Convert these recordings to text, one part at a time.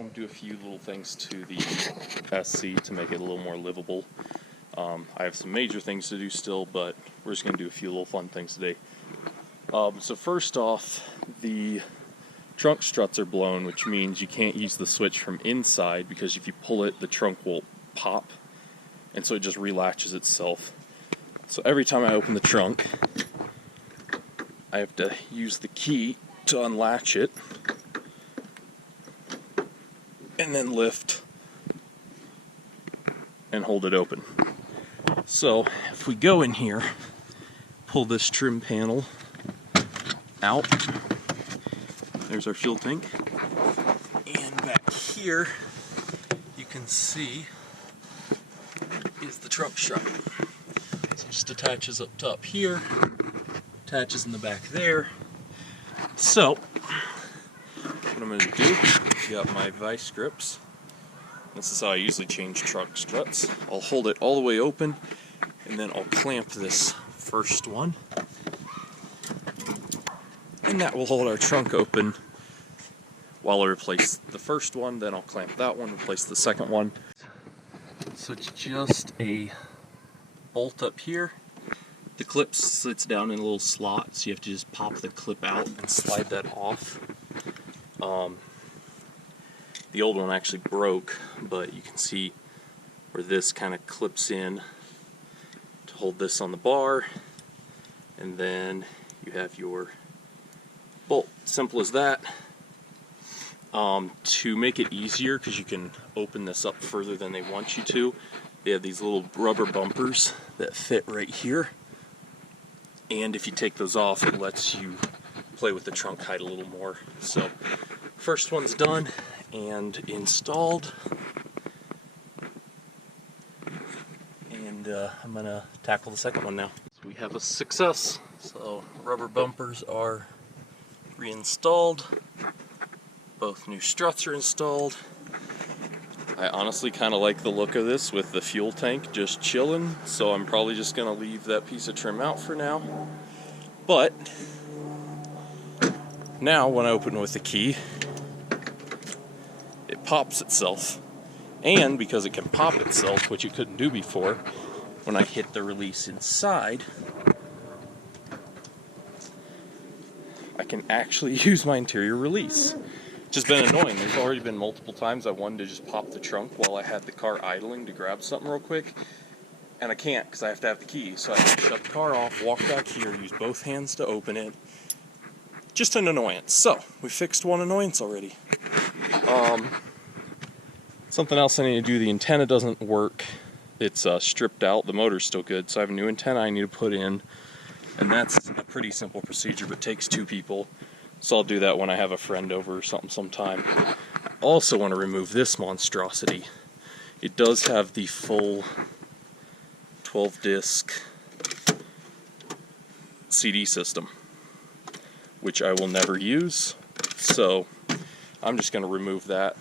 want to do a few little things to the SC to make it a little more livable. I have some major things to do still, but we're just going to do a few little fun things today. So first off, the trunk struts are blown, which means you can't use the switch from inside, because if you pull it, the trunk will pop, and so it just relatches itself. So every time I open the trunk, I have to use the key to unlatch it, and then lift and hold it open. So if we go in here, pull this trim panel out, there's our fuel tank, and back here you can see is the trunk strut. So it just attaches up top here, attaches in the back there. So what I'm going to do, got my vice grips. This is how I usually change truck struts. I'll hold it all the way open, and then I'll clamp this first one, and that will hold our trunk open while I replace the first one. Then I'll clamp that one, replace the second one. So it's just a bolt up here. The clip sits down in a little slot, so you have to just pop the clip out and slide that off. The old one actually broke, but you can see where this kind of clips in to hold this on the bar, and then you have your bolt. Simple as that. To make it easier, because you can open this up further than they want you to, they have these little rubber bumpers that fit right here, and if you take those off, it lets you play with the trunk height a little more. So first one's done and installed, and I'm gonna tackle the second one now. So we have a success. So rubber bumpers are reinstalled, both new struts are installed. I honestly kind of like the look of this with the fuel tank just chilling, so I'm probably just gonna leave that piece of trim out for now. But now when I open with the key, it pops itself, and because it can pop itself, which it couldn't do before, when I hit the release inside, I can actually use my interior release. Which has been annoying. There's already been multiple times I wanted to just pop the trunk while I had the car idling to grab something real quick, and I can't because I have to have the key. So I have to shut the car off, walk back here, use both hands to open it. Just an annoyance. So we fixed one annoyance already. Something else I need to do, the antenna doesn't work. It's stripped out. The motor's still good, so I have a new antenna I need to put in, and that's a pretty simple procedure, but takes two people. So I'll do that when I have a friend over or something sometime. I also want to remove this monstrosity. It does have the full 12-disc CD system, which I will never use, so I'm just going to remove that.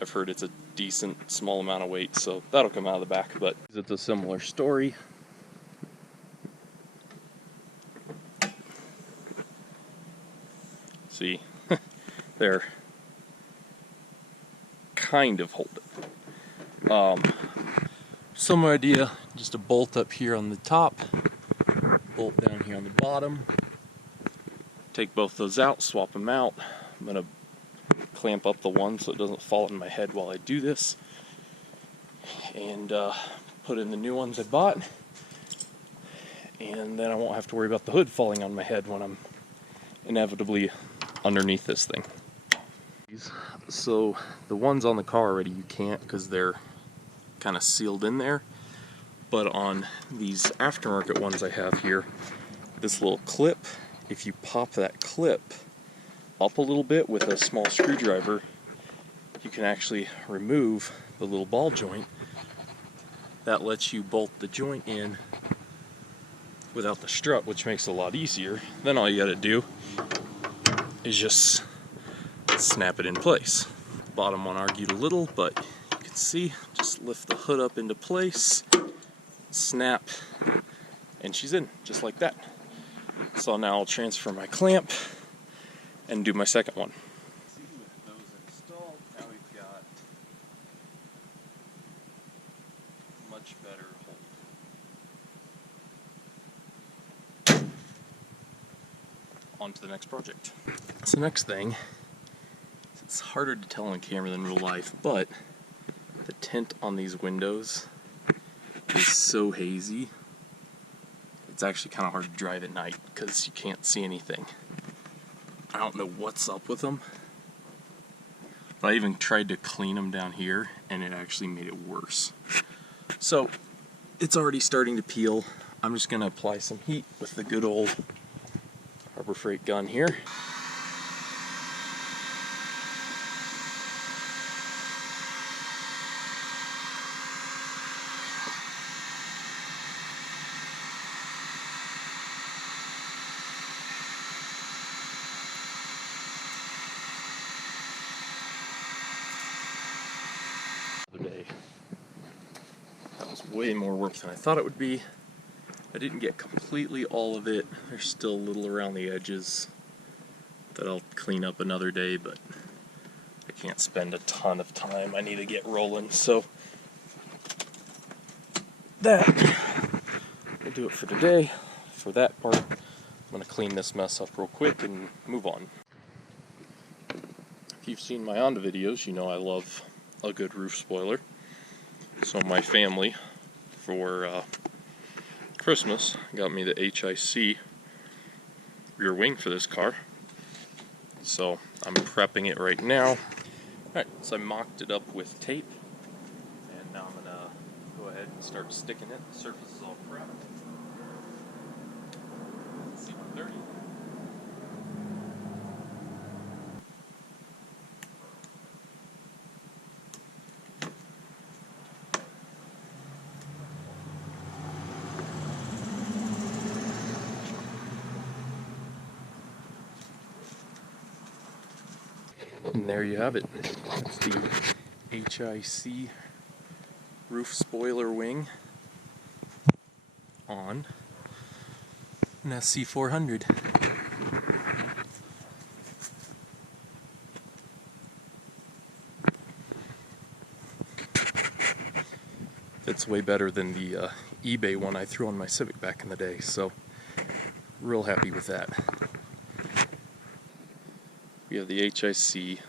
I've heard it's a decent small amount of weight, so that'll come out of the back, but it's a similar story. See, they're kind of hold it. Some idea, just a bolt up here on the top, bolt down here on the bottom. Take both those out, swap them out. I'm gonna clamp up the one so it doesn't fall in my head while I do this, and put in the new ones I bought, and then I won't have to worry about the hood falling on my head when I'm inevitably underneath this thing. So the ones on the car already you can't, because they're kind of sealed in there, but on these aftermarket ones I have here, this little clip, if you pop that clip up a little bit with a small screwdriver, you can actually remove the little ball joint. That lets you bolt the joint in without the strut, which makes it a lot easier. Then all you gotta do is just snap it in place. Bottom one argued a little, but you can see, just lift the hood up into place, snap, and she's in, just like that. So now I'll transfer my clamp and do my second one. With those installed, now we've much better hold. On to the next project. So the next thing, it's harder to tell on camera than real life, but the tint on these windows is so hazy. It's actually kind of hard to drive at night because you can't see anything. I don't know what's up with them, but I even tried to clean them down here and it actually made it worse. So it's already starting to peel. I'm just going to apply some heat with the good old Harbor Freight gun here. Day. That was way more work than I thought it would be. I didn't get completely all of it. There's still a little around the edges that I'll clean up another day, but I can't spend a ton of time. I need to get rolling, so that will do it for today. For that part, I'm going to clean this mess up real quick and move on. If you've seen my Honda videos, you know I love a good roof spoiler. So my family, for Christmas, got me the HIC rear wing for this car. So I'm prepping it right now. Alright, so I mocked it up with tape, and now I'm going to go ahead and start sticking it. The surface is all prepped. SC400. And there you have it. It's the HIC roof spoiler wing on an SC400. It's way better than the eBay one I threw on my Civic back in the day, so real happy with that. We have the HIC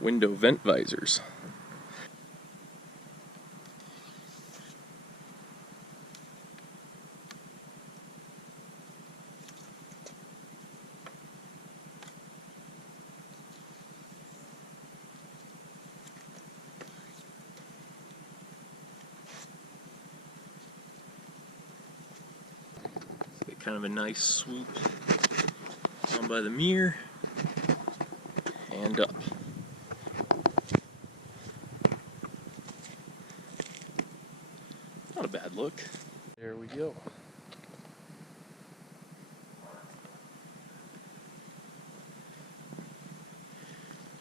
window vent visors. Get kind of a nice swoop down by the mirror and up. Not a bad look. There we go.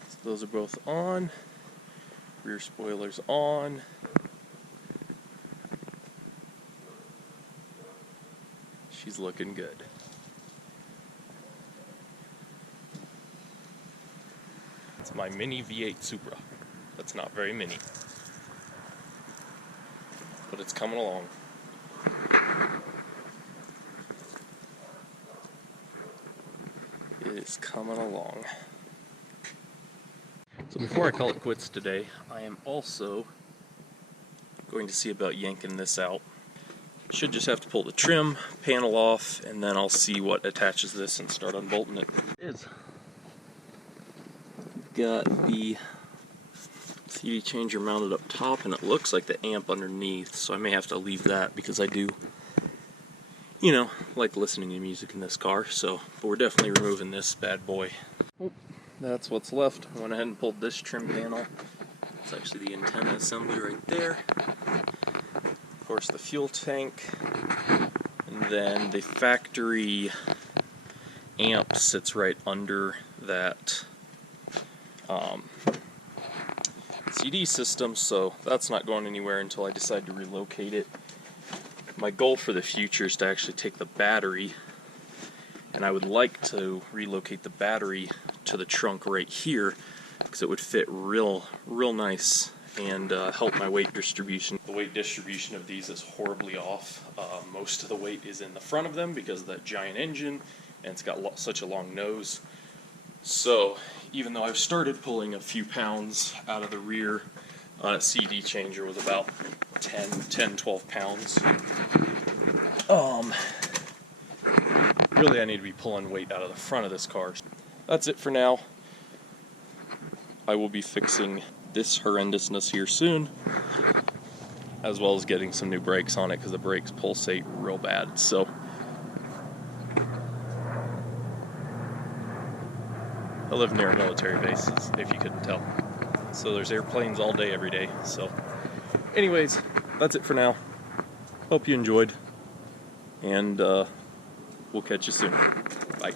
So those are both on. Rear spoiler's on. She's looking good. It's my mini V8 Supra. That's not very mini, but it's coming along. It is coming along. So before I call it quits today, I am also going to see about yanking this out. Should just have to pull the trim panel off, and then I'll see what attaches this and start unbolting it. It is. Got the CD changer mounted up top, and it looks like the amp underneath, so I may have to leave that because I do, you know, like listening to music in this car. So, but we're definitely removing this bad boy. Oh, that's what's left. I went ahead and pulled this trim panel. It's actually the antenna assembly right there. Of course, the fuel tank, and then the factory amp sits right under that CD system, so that's not going anywhere until I decide to relocate it. My goal for the future is to actually take the battery, and I would like to relocate the battery to the trunk right here, because it would fit real nice and help my weight distribution. The weight distribution of these is horribly off. Most of the weight is in the front of them because of that giant engine, and it's got such a long nose. So even though I've started pulling a few pounds out of the rear, CD changer was about 12 pounds. Really I need to be pulling weight out of the front of this car. That's it for now. I will be fixing this horrendousness here soon, as well as getting some new brakes on it because the brakes pulsate real bad. So I live near a military base, if you couldn't tell. So there's airplanes all day, every day. So anyways, that's it for now. Hope you enjoyed, and we'll catch you soon. Bye.